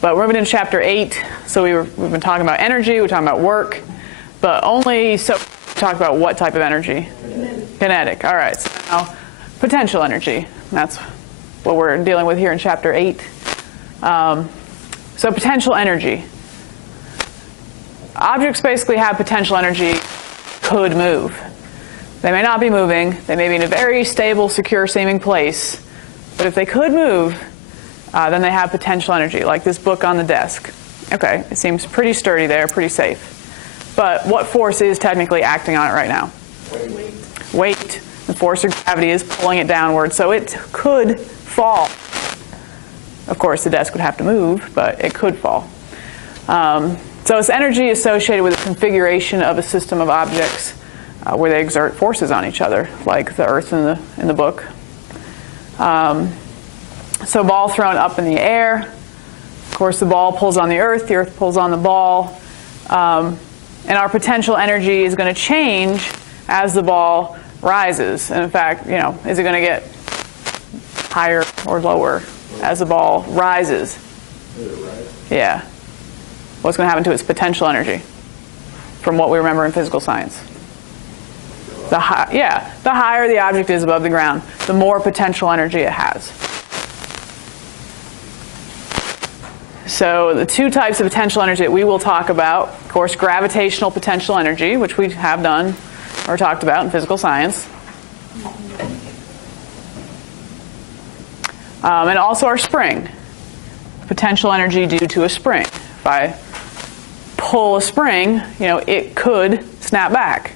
But we're moving into chapter 8, so we've been talking about energy, we're talking about work, but only so we talk about what type of energy? Kinetic. All right, so now potential energy. That's what we're dealing with here in chapter 8. So potential energy. Objects basically have potential energy, could move. They may not be moving, they may be in a very stable, secure seeming place, but if they could move, then they have potential energy, like this book on the desk. Okay, it seems pretty sturdy there, pretty safe. But what force is technically acting on it right now? Weight. The force of gravity is pulling it downward, so it could fall. Of course, the desk would have to move, but it could fall. So it's energy associated with the configuration of a system of objects where they exert forces on each other, like the Earth in the book. So ball thrown up in the air. Of course, the ball pulls on the Earth pulls on the ball. And our potential energy is going to change as the ball rises. And in fact, is it going to get higher or lower as the ball rises? Yeah. What's going to happen to its potential energy from what we remember in physical science? The higher the object is above the ground, the more potential energy it has. So the two types of potential energy that we will talk about, of course, gravitational potential energy, which we have done or talked about in physical science. And also our spring, potential energy due to a spring. If I pull a spring, it could snap back.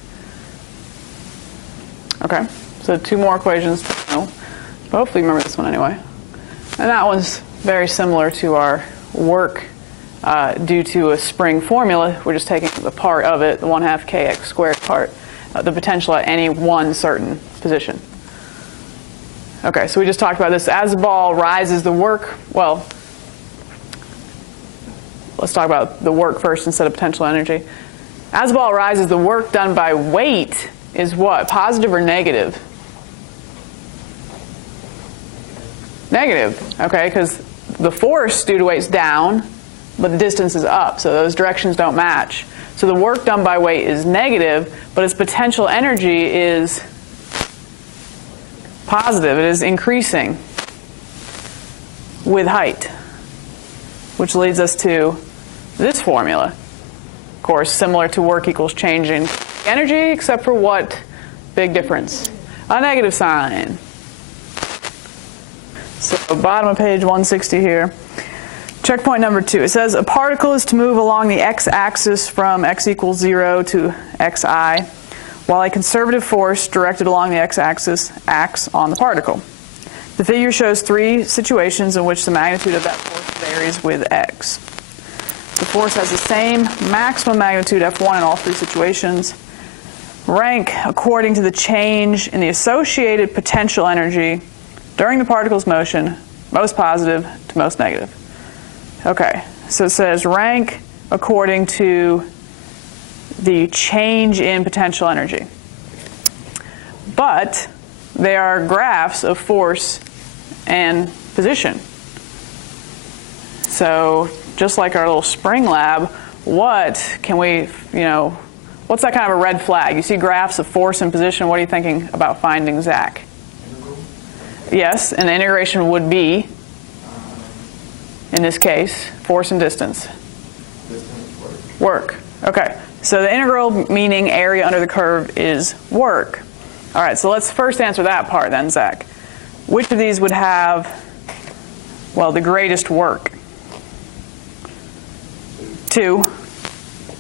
Okay, so two more equations. Hopefully you remember this one anyway. And that one's very similar to our work due to a spring formula. We're just taking the part of it, the 1/2 kx squared part, the potential at any one certain position. Okay, so we just talked about this. As the ball rises, the work, let's talk about the work first instead of potential energy. As the ball rises, the work done by weight is what? Positive or negative? Negative, okay, because the force due to weight's down, but the distance is up, so those directions don't match. So the work done by weight is negative, but its potential energy is positive. It is increasing with height, which leads us to this formula. Of course, similar to work equals change in energy, except for what? Big difference. A negative sign. So bottom of page 160 here. Checkpoint number 2. It says a particle is to move along the x-axis from x equals 0 to xi, while a conservative force directed along the x-axis acts on the particle. The figure shows 3 situations in which the magnitude of that force varies with x. The force has the same maximum magnitude F1 in all 3 situations. Rank according to the change in the associated potential energy during the particle's motion, most positive to most negative. Okay, so it says rank according to the change in potential energy. But they are graphs of force and position. So just like our little spring lab, what can we, what's that kind of a red flag? You see graphs of force and position, what are you thinking about finding, Zach? Yes, and the integration would be, in this case, force and distance. Work. Okay, so the integral meaning area under the curve is work. All right, so let's first answer that part then, Zach. Which of these would have, the greatest work? 2. All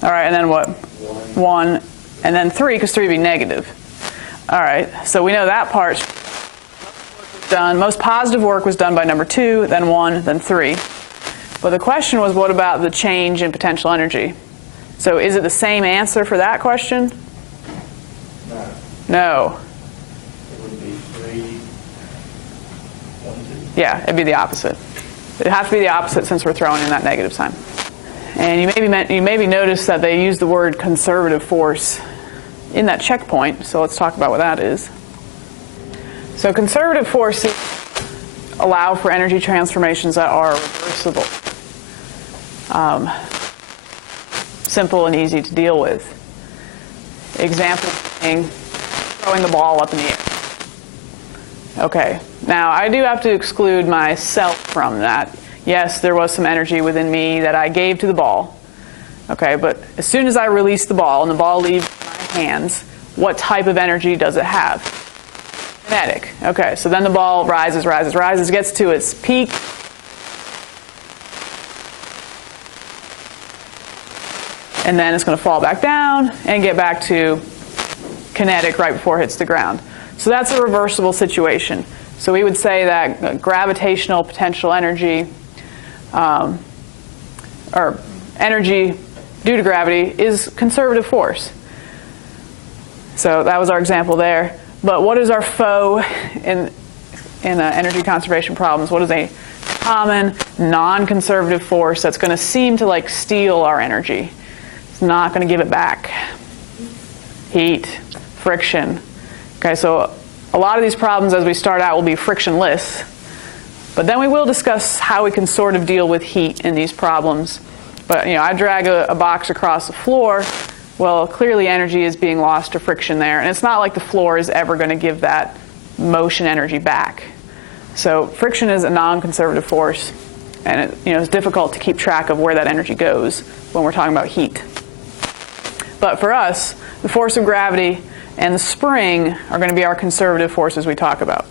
right, and then what? 1. And then 3, because 3 would be negative. All right, so we know that part's done. Most positive work was done by number 2, then 1, then 3. But the question was, what about the change in potential energy? So is it the same answer for that question? No. It would be 3, 1, 2. Yeah, it'd be the opposite. It'd have to be the opposite since we're throwing in that negative sign. And you maybe noticed that they use the word conservative force in that checkpoint, so let's talk about what that is. So conservative forces allow for energy transformations that are reversible. simple and easy to deal with. Example being throwing the ball up in the air. Okay, now I do have to exclude myself from that. Yes, there was some energy within me that I gave to the ball. Okay, but as soon as I release the ball and the ball leaves my hands, what type of energy does it have? Kinetic. Okay, so then the ball rises, rises, rises, gets to its peak. And then it's going to fall back down and get back to kinetic right before it hits the ground. So that's a reversible situation. So we would say that gravitational potential energy, or energy due to gravity, is conservative force. So that was our example there. But what is our foe in energy conservation problems? What is a common non-conservative force that's going to seem to like steal our energy? It's not going to give it back. Heat, friction. Okay, so a lot of these problems as we start out will be frictionless, but then we will discuss how we can sort of deal with heat in these problems. But I drag a box across the floor. Well, clearly energy is being lost to friction there, and it's not like the floor is ever going to give that motion energy back. So friction is a non-conservative force, and it's difficult to keep track of where that energy goes when we're talking about heat. But for us, the force of gravity and the spring are going to be our conservative forces we talk about.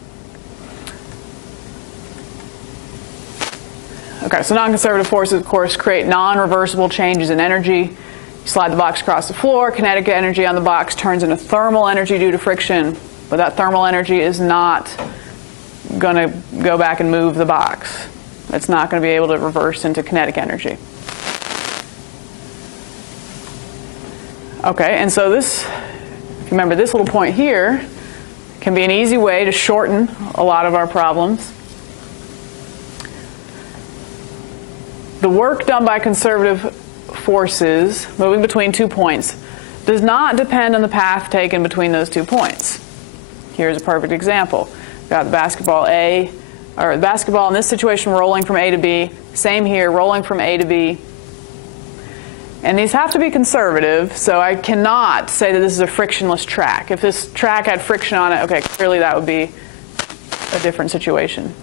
Okay, so non-conservative forces, of course, create non-reversible changes in energy. You slide the box across the floor, kinetic energy on the box turns into thermal energy due to friction, but that thermal energy is not going to go back and move the box. It's not going to be able to reverse into kinetic energy. Okay, and so this, if you remember this little point here, can be an easy way to shorten a lot of our problems. The work done by conservative forces moving between 2 points does not depend on the path taken between those 2 points. Here's a perfect example. We've got the basketball the basketball in this situation rolling from A to B. Same here, rolling from A to B. And these have to be conservative, so I cannot say that this is a frictionless track. If this track had friction on it, okay, clearly that would be a different situation.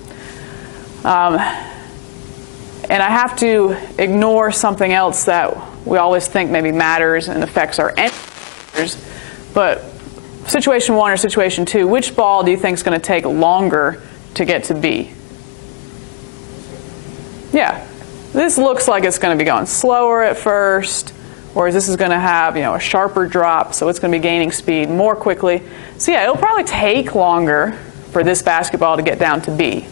And I have to ignore something else that we always think maybe matters and affects our energy. But situation 1 or situation 2, which ball do you think is going to take longer to get to B? Yeah, this looks like it's going to be going slower at first, whereas this is going to have a sharper drop, so it's going to be gaining speed more quickly. So yeah, it'll probably take longer for this basketball to get down to B.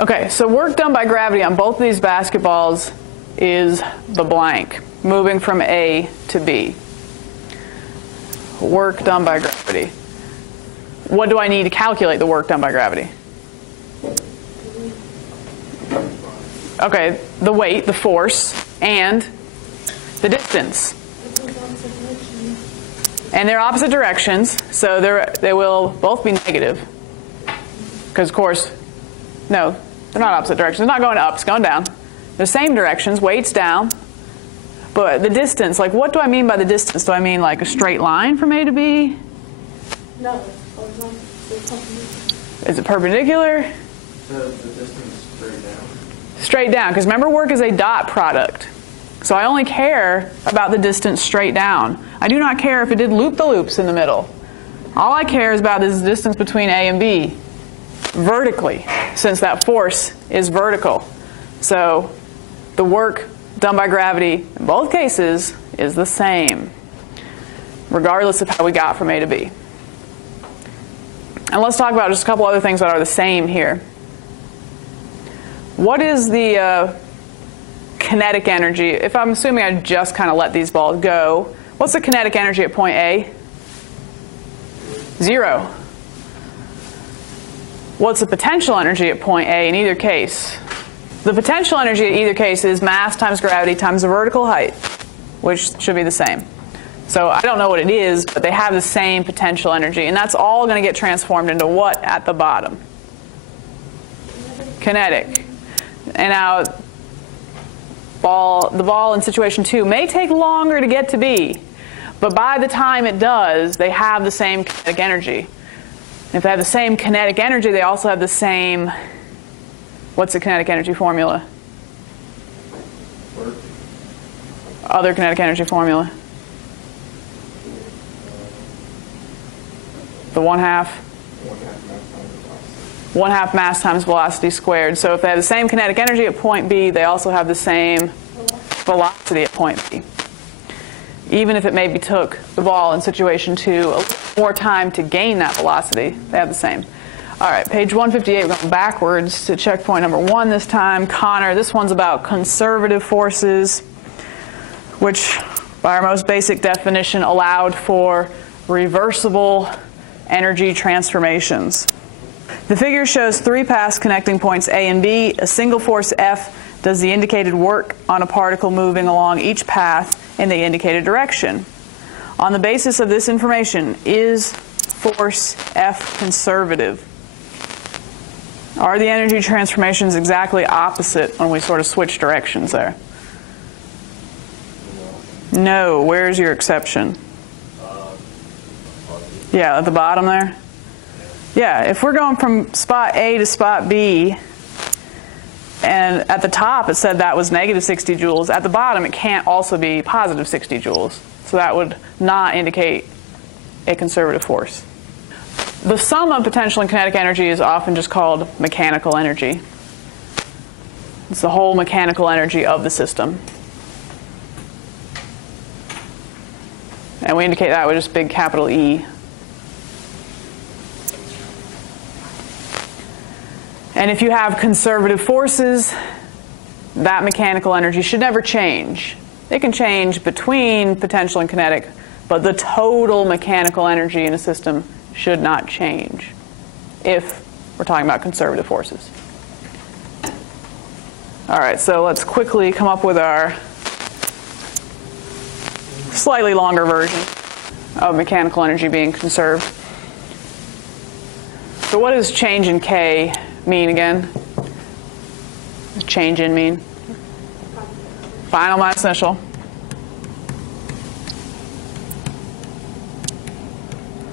Okay, so work done by gravity on both of these basketballs is the blank, moving from A to B. Work done by gravity. What do I need to calculate the work done by gravity? Okay, the weight, the force, and the distance. And they're opposite directions, so they will both be negative. Because, of course, no, they're not opposite directions. It's not going up, it's going down. They're the same directions, weight's down. But the distance, like what do I mean by the distance? Do I mean like a straight line from A to B? No. Is it perpendicular? The distance straight down. Straight down, because remember work is a dot product. So I only care about the distance straight down. I do not care if it did loop-the-loops in the middle. All I care is about is the distance between A and B vertically, since that force is vertical. So the work done by gravity in both cases is the same, regardless of how we got from A to B. And let's talk about just a couple other things that are the same here. What is the kinetic energy? If I'm assuming I just kind of let these balls go, what's the kinetic energy at point A? 0. What's the potential energy at point A in either case? The potential energy at either case is mass times gravity times the vertical height, which should be the same. So I don't know what it is, but they have the same potential energy, and that's all going to get transformed into what at the bottom? Kinetic. And now the ball in situation 2 may take longer to get to B, but by the time it does, they have the same kinetic energy. If they have the same kinetic energy, they also have the same, what's the kinetic energy formula? Work. Other kinetic energy formula. The 1/2. 1/2 mass times velocity squared. So if they have the same kinetic energy at point B, they also have the same velocity at point B. Even if it maybe took the ball in situation 2 a little more time to gain that velocity, they have the same. All right, page 158, we're going backwards to checkpoint number 1 this time. Connor, this one's about conservative forces, which by our most basic definition allowed for reversible energy transformations. The figure shows 3 paths connecting points A and B. A single force F does the indicated work on a particle moving along each path in the indicated direction. On the basis of this information, is force F conservative? Are the energy transformations exactly opposite when we sort of switch directions there? No. Where's your exception? Yeah, at the bottom there? Yeah, if we're going from spot A to spot B, and at the top it said that was negative 60 joules, at the bottom it can't also be positive 60 joules. So that would not indicate a conservative force. The sum of potential and kinetic energy is often just called mechanical energy. It's the whole mechanical energy of the system. And we indicate that with just big capital E. And if you have conservative forces, that mechanical energy should never change. It can change between potential and kinetic, but the total mechanical energy in a system should not change if we're talking about conservative forces. All right, so let's quickly come up with our slightly longer version of mechanical energy being conserved. So what does change in K mean again? What does change in mean? Final minus initial.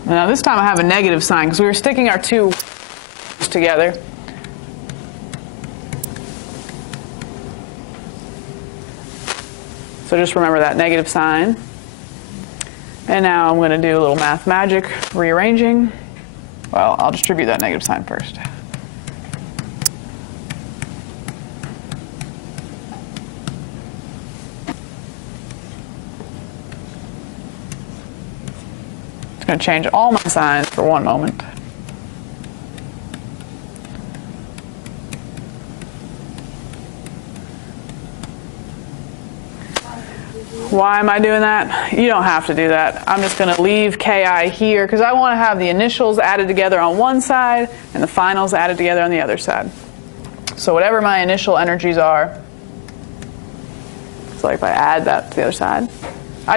Now this time I have a negative sign because we were sticking our 2 together. So just remember that negative sign. And now I'm going to do a little math magic, rearranging. Well, I'll distribute that negative sign first. I'm going to change all my signs for one moment. Why am I doing that? You don't have to do that. I'm just going to leave Ki here because I want to have the initials added together on one side and the finals added together on the other side. So whatever my initial energies are, so if I add that to the other side,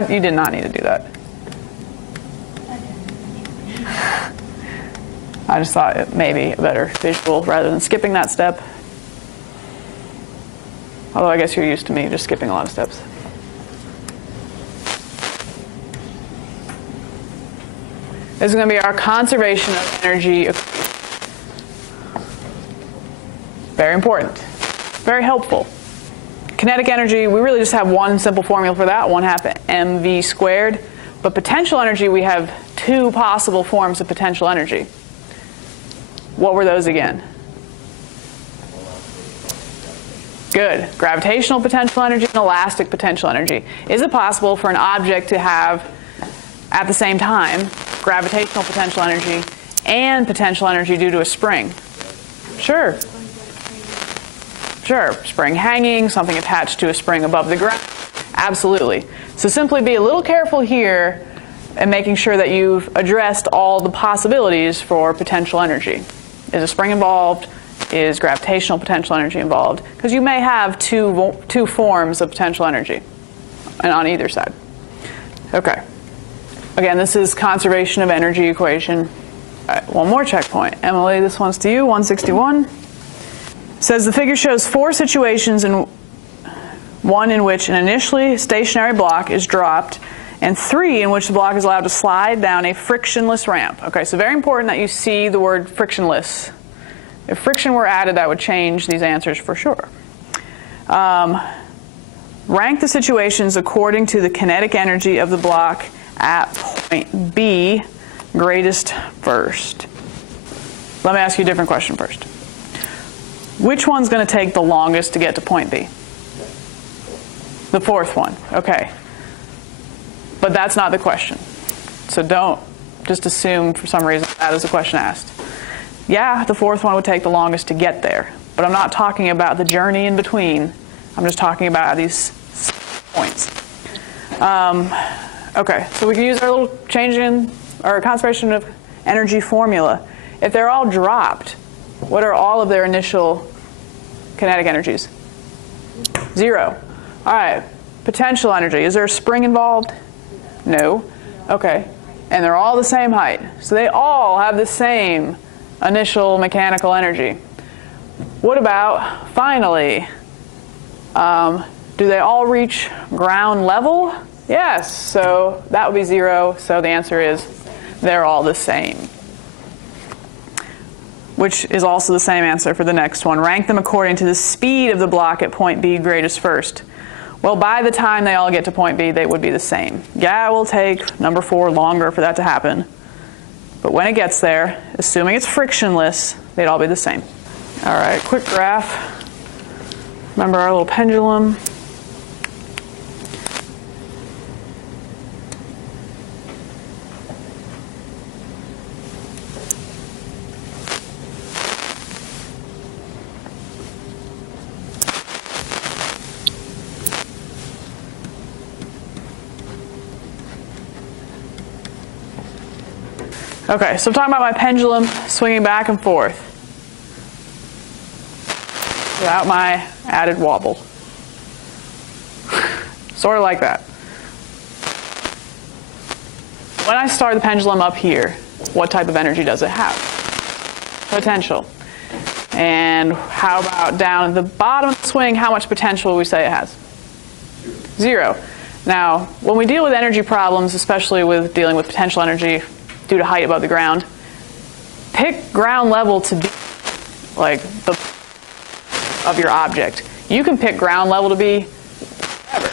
you did not need to do that. I just thought it may be a better visual rather than skipping that step. Although I guess you're used to me just skipping a lot of steps. This is going to be our conservation of energy. Very important. Very helpful. Kinetic energy, we really just have one simple formula for that, 1/2 mv squared. But potential energy, we have 2 possible forms of potential energy. What were those again? Good. Gravitational potential energy and elastic potential energy. Is it possible for an object to have, at the same time, gravitational potential energy and potential energy due to a spring? Sure. Sure. Spring hanging, something attached to a spring above the ground. Absolutely. So simply be a little careful here and making sure that you've addressed all the possibilities for potential energy. Is a spring involved? Is gravitational potential energy involved? Because you may have two forms of potential energy and on either side. Okay. Again, this is conservation of energy equation. All right, one more checkpoint. Emily, this one's to you, 161. Says the figure shows 4 situations in 1 in which an initially stationary block is dropped, and 3 in which the block is allowed to slide down a frictionless ramp. Okay, so very important that you see the word frictionless. If friction were added, that would change these answers for sure. Rank the situations according to the kinetic energy of the block at point B, greatest first. Let me ask you a different question first. Which one's going to take the longest to get to point B? The fourth one, okay. But that's not the question. So don't just assume for some reason that is the question asked. Yeah, the fourth one would take the longest to get there, but I'm not talking about the journey in between. I'm just talking about these points. Okay, so we can use our little change in our conservation of energy formula. If they're all dropped, what are all of their initial kinetic energies? 0. All right, potential energy. Is there a spring involved? No. Okay, and they're all the same height. So they all have the same initial mechanical energy. What about, finally, do they all reach ground level? Yes, so that would be 0. So the answer is they're all the same. Which is also the same answer for the next one. Rank them according to the speed of the block at point B greatest first. Well, by the time they all get to point B, they would be the same. Yeah, it will take number 4 longer for that to happen. But when it gets there, assuming it's frictionless, they'd all be the same. All right, quick graph. Remember our little pendulum? Okay, so I'm talking about my pendulum swinging back and forth without my added wobble. Sort of like that. When I start the pendulum up here, what type of energy does it have? Potential. And how about down at the bottom of the swing, how much potential would we say it has? 0. Now, when we deal with energy problems, especially with dealing with potential energy due to height above the ground, pick ground level to be like the of your object. You can pick ground level to be whatever,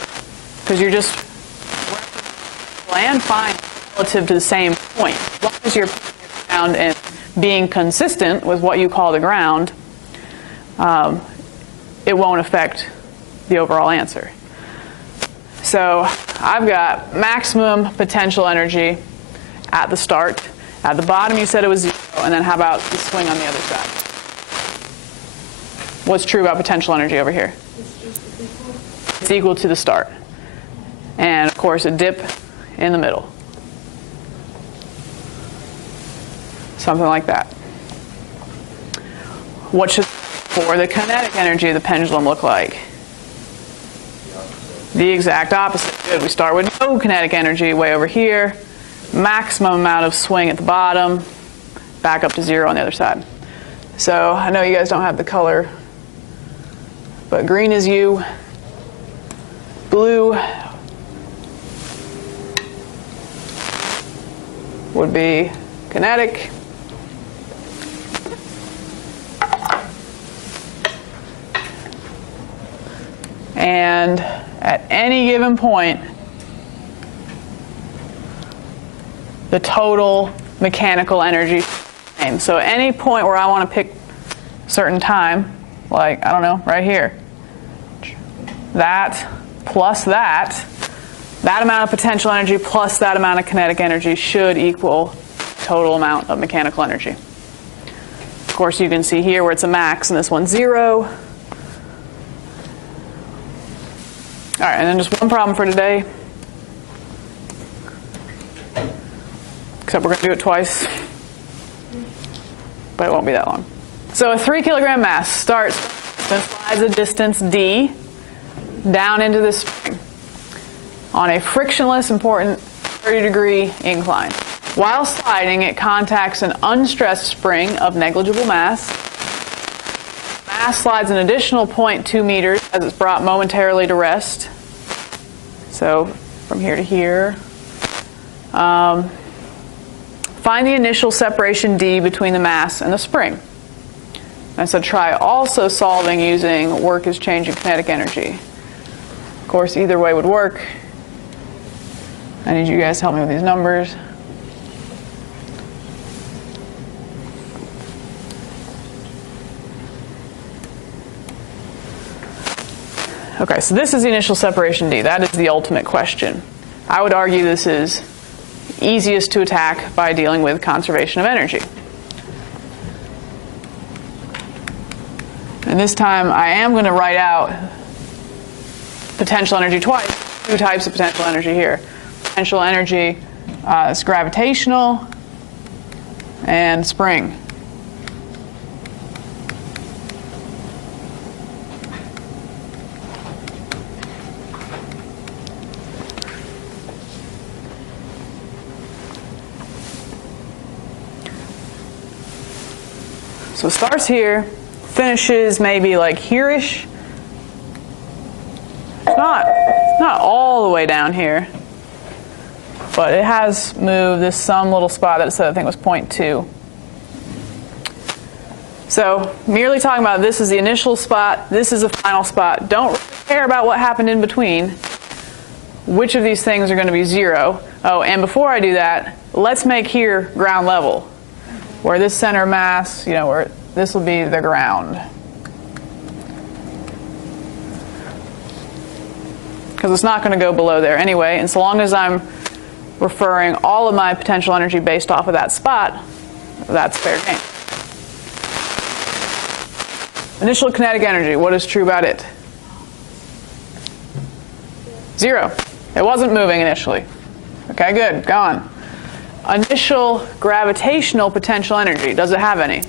because you're just land fine relative to the same point. As long as you're picking your ground and being consistent with what you call the ground, it won't affect the overall answer. So I've got maximum potential energy at the start. At the bottom you said it was 0, and then how about the swing on the other side? What's true about potential energy over here? It's equal to the start. And of course a dip in the middle. Something like that. What should for the kinetic energy of the pendulum look like? The exact opposite. Good. We start with no kinetic energy way over here. Maximum amount of swing at the bottom, back up to 0 on the other side. So I know you guys don't have the color, but green is U, blue would be kinetic, and at any given point, the total mechanical energy. So at any point where I want to pick a certain time, like, I don't know, right here, that plus that amount of potential energy plus that amount of kinetic energy should equal total amount of mechanical energy. Of course, you can see here where it's a max and this one's 0. All right, and then just one problem for today. Except we're going to do it twice, but it won't be that long. So a 3 kilogram mass starts and slides a distance d down into this spring on a frictionless, important 30-degree incline. While sliding, it contacts an unstressed spring of negligible mass. Mass slides an additional 0.2 meters as it's brought momentarily to rest. So from here to here. Find the initial separation d between the mass and the spring. And so try also solving using work is changing kinetic energy. Of course, either way would work. I need you guys to help me with these numbers. Okay, so this is the initial separation d. That is the ultimate question. I would argue this is easiest to attack by dealing with conservation of energy. And this time I am going to write out potential energy twice. Two types of potential energy here. Potential energy is gravitational and spring. So it starts here, finishes maybe like here-ish. It's not all the way down here, but it has moved this some little spot that it said I think was 0.2. So merely talking about this is the initial spot, this is the final spot. Don't really care about what happened in between. Which of these things are going to be 0? Oh, and before I do that, let's make here ground level. Where this center of mass, where this will be the ground. Because it's not going to go below there anyway, and so long as I'm referring all of my potential energy based off of that spot, that's fair game. Initial kinetic energy, what is true about it? 0. It wasn't moving initially. Okay, good, gone. Initial gravitational potential energy, does it have any?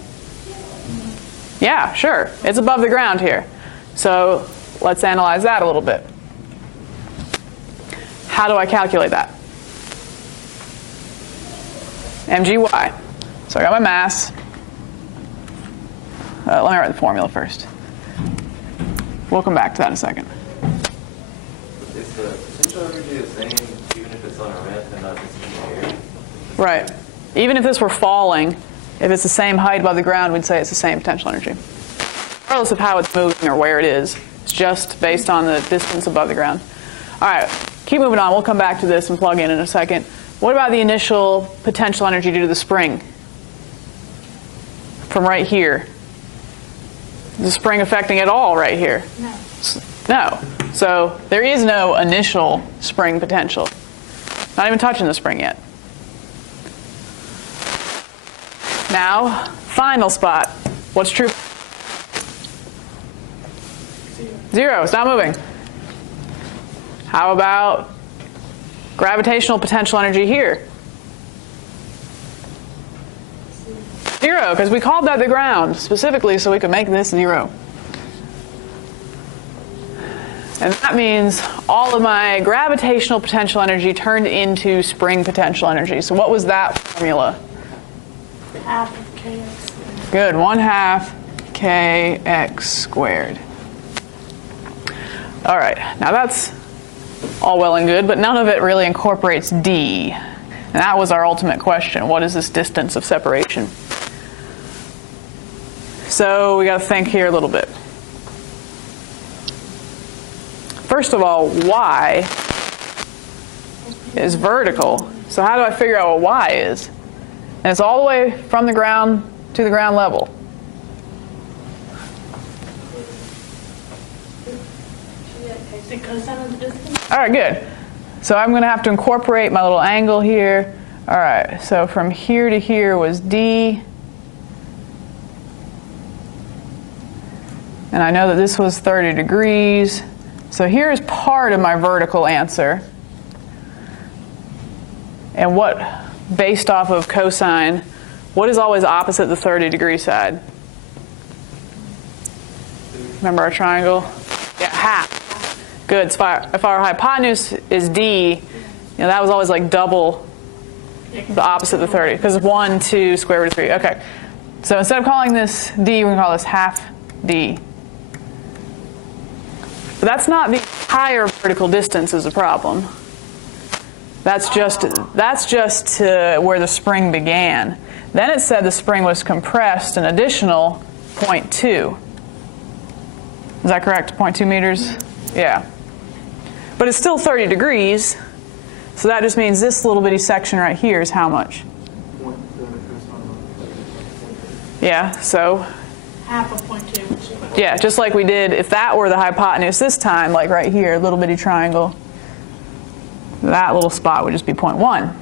Yeah, sure. It's above the ground here. So let's analyze that a little bit. How do I calculate that? mgy. So I got my mass. Let me write the formula first. We'll come back to that in a second. Is the potential energy the same even if it's on a ramp and not just in the air? Right. Even if this were falling, if it's the same height above the ground, we'd say it's the same potential energy. Regardless of how it's moving or where it is, it's just based on the distance above the ground. All right, keep moving on. We'll come back to this and plug in a second. What about the initial potential energy due to the spring? From right here. Is the spring affecting it all right here? No. No. So there is no initial spring potential. Not even touching the spring yet. Now, final spot. What's true? 0. It's not moving. How about gravitational potential energy here? 0, because we called that the ground specifically so we could make this 0. And that means all of my gravitational potential energy turned into spring potential energy. So what was that formula? Half of kx. Good, 1/2 kx squared. All right, now that's all well and good, but none of it really incorporates d. And that was our ultimate question. What is this distance of separation? So we got to think here a little bit. First of all, y is vertical. So how do I figure out what y is? And it's all the way from the ground to the ground level. The cosine of the distance? All right, good. So I'm going to have to incorporate my little angle here. All right, so from here to here was d. And I know that this was 30 degrees. So here's part of my vertical answer. And what, based off of cosine, what is always opposite the 30-degree side? Remember our triangle? Yeah, half. Good. So if our hypotenuse is d, that was always like double the opposite of the 30, because 1, 2, square root of 3. Okay. So instead of calling this d, we're going to call this half d. that's not the higher vertical distance is a problem. That's just to where the spring began. Then it said the spring was compressed an additional 0.2. Is that correct? 0.2 meters? Yeah. But it's still 30 degrees, so that just means this little bitty section right here is how much? Yeah, so Half of 0.2. yeah, just like we did if that were the hypotenuse this time, like right here, little bitty triangle, that little spot would just be 0.1.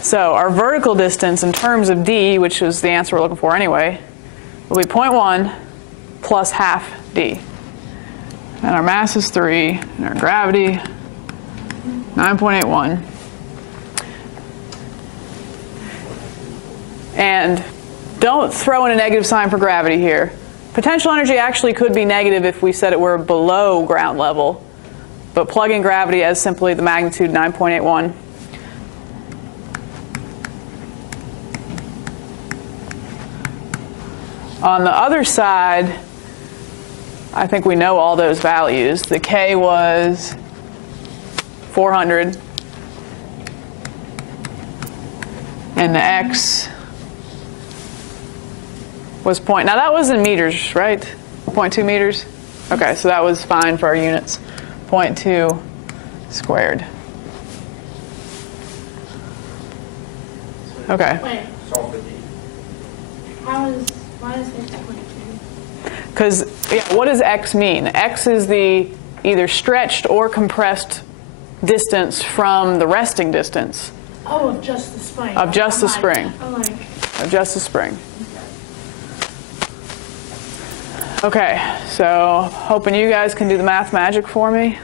So our vertical distance in terms of d, which is the answer we're looking for anyway, will be 0.1 plus half d. And our mass is 3, and our gravity, 9.81. And don't throw in a negative sign for gravity here. Potential energy actually could be negative if we said it were below ground level, but plug in gravity as simply the magnitude 9.81. On the other side, I think we know all those values. The K was 400, and the X was point. Now that was in meters, right? 0.2 meters? Okay, so that was fine for our units. 0.2 squared. Okay. Wait. Why is it 0.2? Because what does X mean? X is the either stretched or compressed distance from the resting distance. Oh, of just the spring. Of just the spring. I'm like, Of just the spring. Okay, so hoping you guys can do the math magic for me.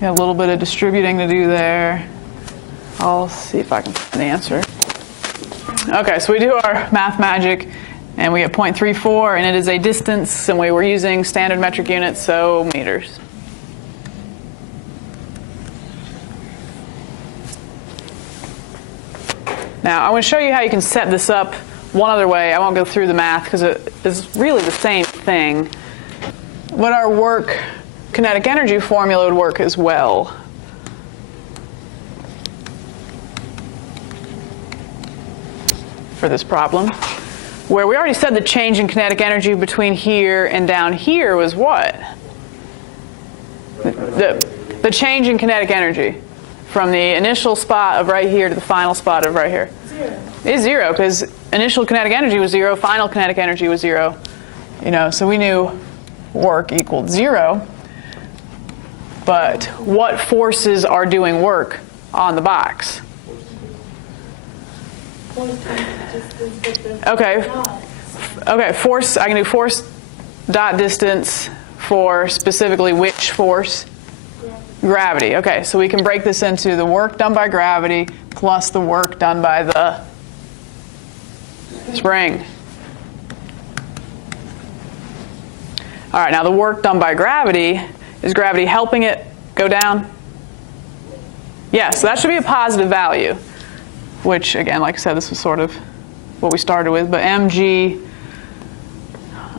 Got a little bit of distributing to do there. I'll see if I can find the answer. Okay, so we do our math magic, and we get 0.34, and it is a distance, and we were using standard metric units, so meters. Now, I want to show you how you can set this up one other way. I won't go through the math because it is really the same thing. But our work kinetic energy formula would work as well. For this problem, where we already said the change in kinetic energy between here and down here was what? The change in kinetic energy from the initial spot of right here to the final spot of right here. zero. Is zero, because initial kinetic energy was 0, final kinetic energy was 0. So we knew work equaled 0. But what forces are doing work on the box? Okay. Okay, force, I can do force dot distance for specifically which force? Gravity. Okay, so we can break this into the work done by gravity plus the work done by the spring. All right, now the work done by gravity, is gravity helping it go down? Yes, so that should be a positive value, which again, like I said, this was sort of what we started with, but mg,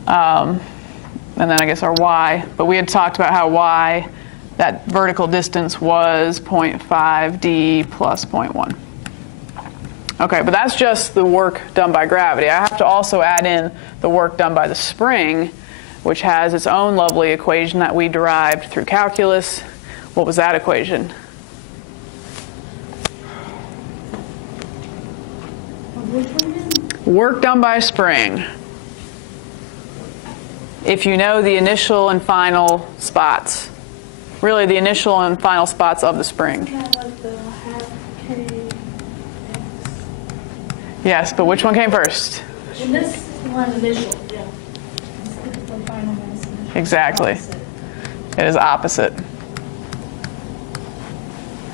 and then I guess our y, but we had talked about how y, that vertical distance was 0.5 d plus 0.1. Okay, but that's just the work done by gravity. I have to also add in the work done by the spring, which has its own lovely equation that we derived through calculus. What was that equation? Work done by a spring. If you know the initial and final spots. Really the initial and final spots of the spring. Yes, but which one came first? And this one initial, yeah. The final mass initial. Exactly. Opposite. It is opposite.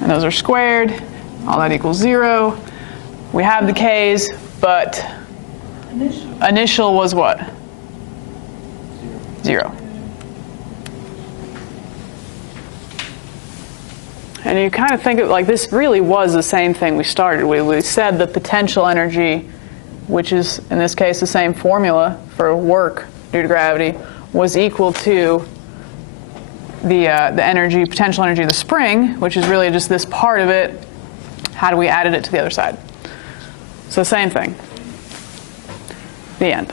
And those are squared. All that equals 0. We have the k's, but initial was what? 0. And you kind of think of like this really was the same thing we started with. We said the potential energy, which is in this case the same formula for work due to gravity, was equal to the energy, potential energy of the spring, which is really just this part of it. How do we add it to the other side? So same thing. The end.